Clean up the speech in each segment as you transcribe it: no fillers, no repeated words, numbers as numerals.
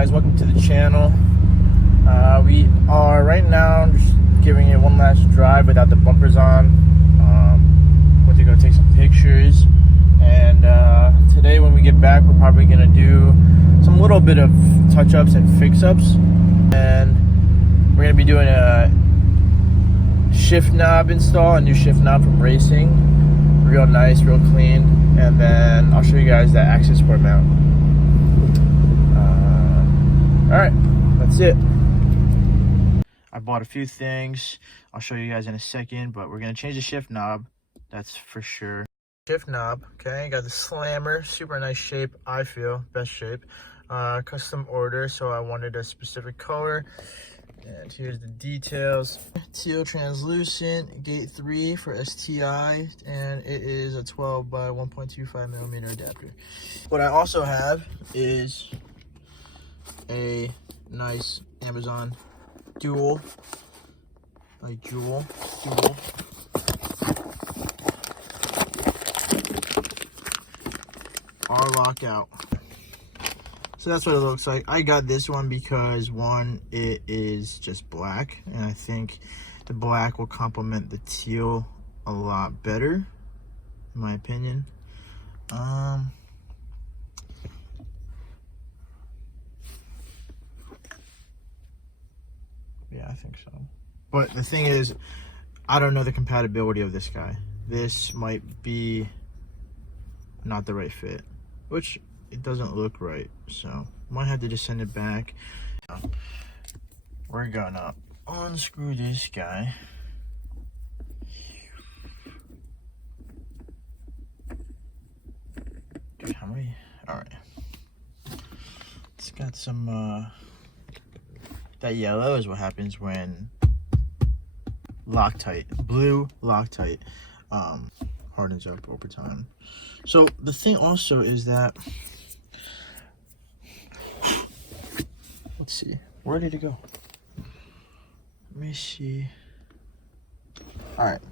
guys, welcome to the channel. We are right now just giving it one last drive without the bumpers on. Went to go take some pictures, and today when we get back we're probably going to do some little bit of touch-ups and fix-ups, and we're going to be doing a shift knob install, a new shift knob from Raceseng. Real nice, real clean, and then I'll show you guys that access port mount. Alright, that's it. I bought a few things. I'll show you guys in a second, but we're going to change the shift knob. That's for sure. Shift knob, okay, got the slammer, super nice shape, I feel, best shape. Custom order, so I wanted a specific color. And here's the details. Teal translucent, gate 3 for STI, and it is a 12 by 1.25 millimeter adapter. What I also have is a nice Amazon dual R lockout. So that's what it looks like. I got this one because one, it is just black, and I think the black will complement the teal a lot better, in my opinion. Yeah, I think so. But the thing is, I don't know the compatibility of this guy. This might be not the right fit, which it doesn't look right. So might have to just send it back. We're gonna unscrew this guy. Dude, how many? All right. It's got some, that yellow is what happens when Loctite, blue Loctite, hardens up over time. So the thing also is that, let's see, where did it go? Let me see. All right.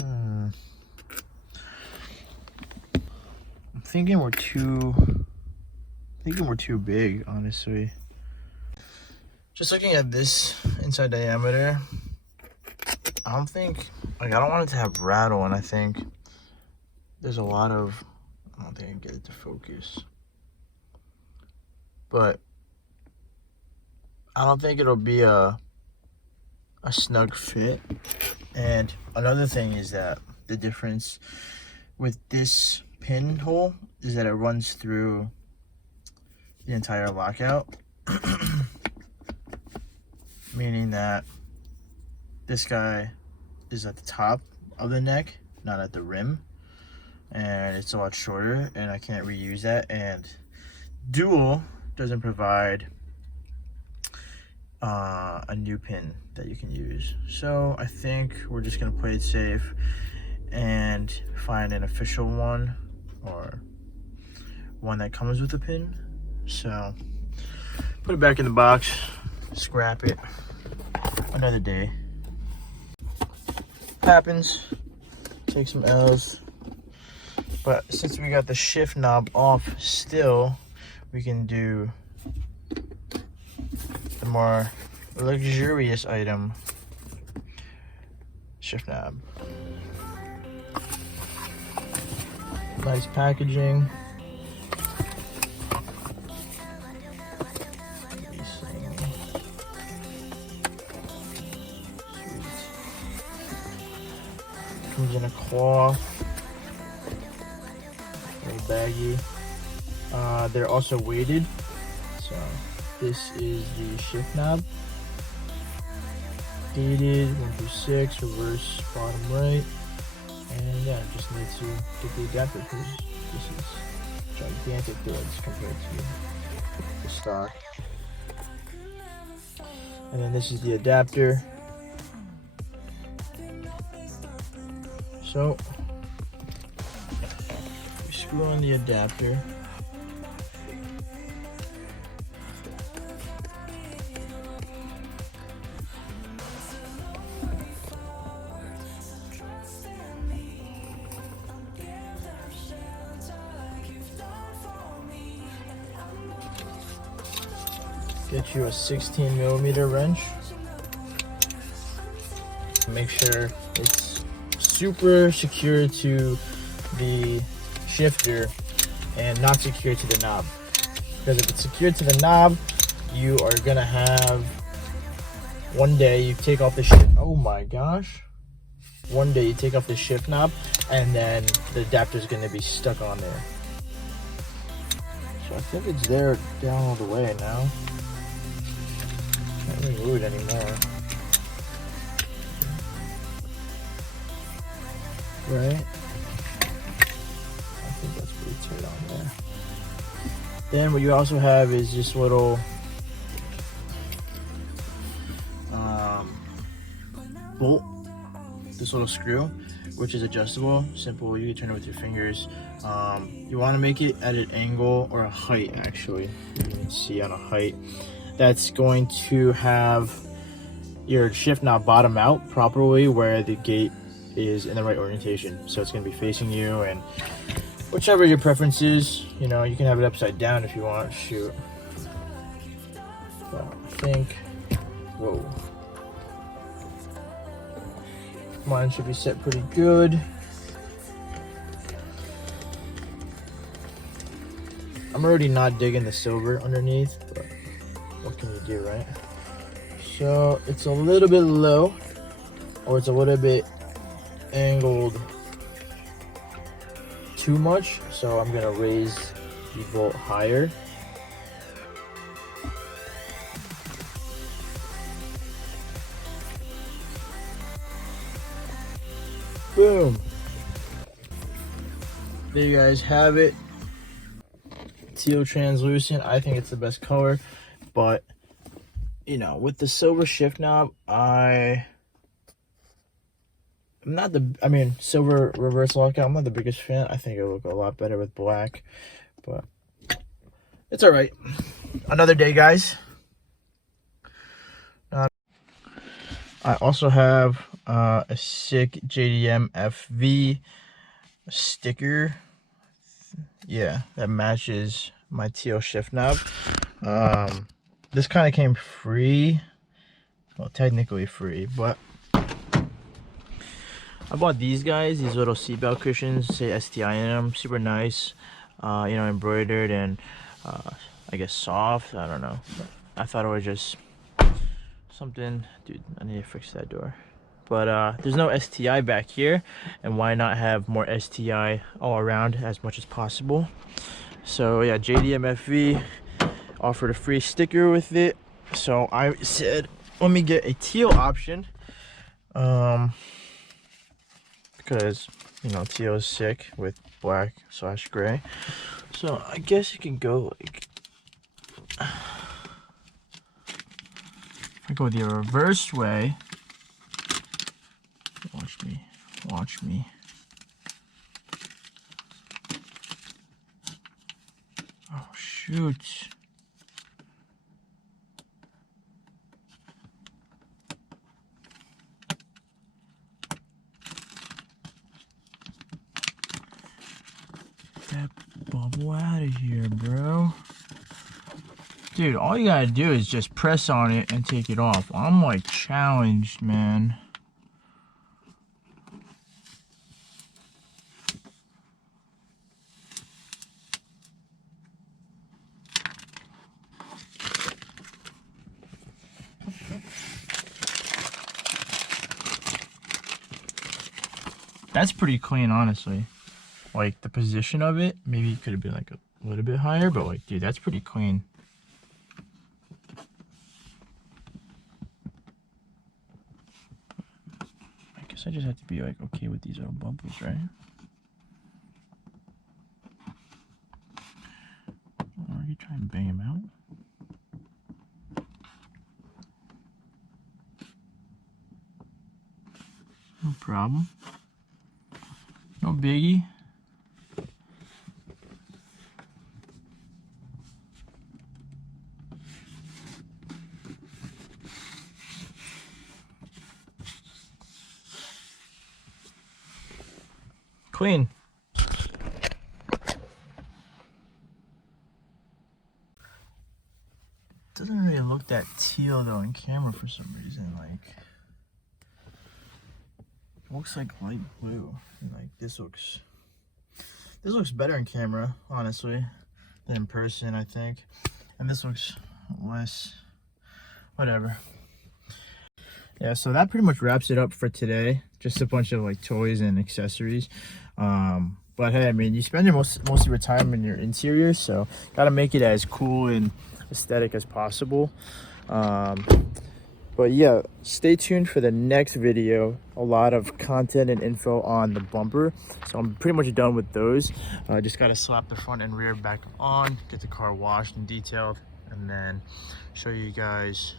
I'm thinking we're too big, honestly. Just looking at this inside diameter, I don't want it to have rattle, and I think there's a lot of, I don't think I can get it to focus, but I don't think it'll be a snug fit. And another thing is that the difference with this pinhole is that it runs through the entire lockout, meaning that this guy is at the top of the neck, not at the rim, and it's a lot shorter, and I can't reuse that. And dual doesn't provide a new pin that you can use, so I think we're just gonna play it safe and find an official one, or one that comes with a pin. So put it back in the box, scrap it, another day. Happens, take some L's, but since we got the shift knob off still, we can do the more luxurious item, shift knob. Nice packaging. Comes in a cloth, very baggy. They're also weighted. So this is the shift knob, dated 1 through 6, reverse bottom right. And yeah, just need to get the adapter because this is gigantic threads compared to the stock. And then this is the adapter. So we screw on the adapter. Get you a 16mm wrench. Make sure it's super secure to the shifter and not secure to the knob. Because if it's secured to the knob, you are gonna have one day you take off the shift. Oh my gosh. One day you take off the shift knob and then the adapter is gonna be stuck on there. So I think it's there down all the way now. Can't really move it anymore. Right? I think that's pretty tight on there. Then what you also have is this little bolt, this little screw, which is adjustable, simple. You can turn it with your fingers. You want to make it at an angle or a height, actually. You can see on a height that's going to have your shift knob bottom out properly where the gate is in the right orientation. So it's going to be facing you, and whichever your preference is, you know, you can have it upside down if you want. Shoot. So I think, whoa. Mine should be set pretty good. I'm already not digging the silver underneath, but what can you do, right? So it's a little bit low, or it's a little bit angled too much, so I'm gonna raise the bolt higher. Boom. There you guys have it. Teal translucent. I think it's the best color, but you know, with the silver shift knob, I'm not the, I mean, silver reverse lockout, I'm not the biggest fan. I think it'll look a lot better with black, but it's all right. Another day, guys. I also have a sick JDM FV sticker. Yeah, that matches my teal shift knob. This kind of came free. Well, technically free, but I bought these guys, these little seatbelt cushions, say STI in them. Super nice, you know, embroidered and I guess soft. I don't know. I thought it was just something. Dude, I need to fix that door. But there's no STI back here, and why not have more STI all around as much as possible? So yeah, JDM FV offered a free sticker with it, so I said let me get a teal option, because you know teal is sick with black / gray. So I guess you can go like, I go the reverse way. Watch me. Oh shoot. Get that bubble out of here, bro. Dude, all you gotta do is just press on it and take it off. I'm like challenged, man. That's pretty clean, honestly. Like the position of it, maybe it could have been like a little bit higher, but like, dude, that's pretty clean. I guess I just have to be like okay with these little bubbles, right? Or are you trying to bang them out? No problem. No biggie. Clean. Doesn't really look that teal though in camera for some reason. Like, it looks like light blue. And like this looks better in camera, honestly, than in person, I think. And this looks less, whatever. Yeah, so that pretty much wraps it up for today. Just a bunch of like toys and accessories. But hey, I mean, you spend most of your time in your interior, so gotta make it as cool and aesthetic as possible. But yeah, stay tuned for the next video. A lot of content and info on the bumper. So I'm pretty much done with those. Just gotta slap the front and rear back on, get the car washed and detailed, and then show you guys,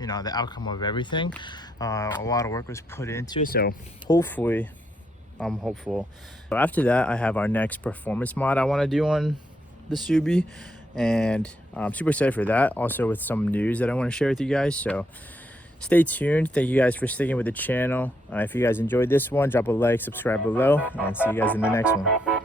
you know, the outcome of everything. A lot of work was put into it, so hopefully, I'm hopeful. So after that, I have our next performance mod I want to do on the Subi, and I'm super excited for that. Also with some news that I want to share with you guys, so stay tuned. Thank you guys for sticking with the channel. If you guys enjoyed this one, drop a like, subscribe below, and see you guys in the next one.